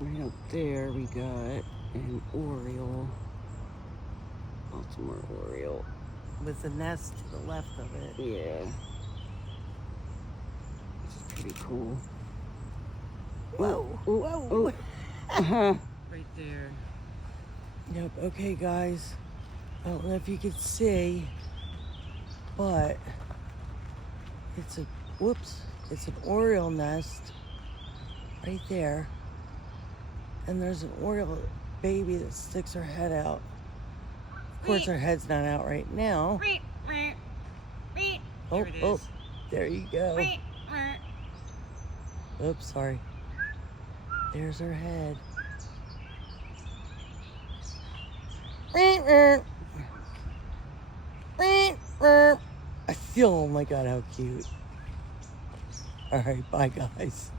Right up there we got an oriole. Baltimore oriole. With the nest to the left of it. Yeah. This is pretty cool. Whoa, whoa. Right there. Yep, okay guys. I don't know if you can see, but it's an oriole nest right there. And there's an oriole baby that sticks her head out. Of course, her head's not out right now. Oh, there you go. Oops, sorry. There's her head. I feel, oh my God, how cute. All right, bye guys.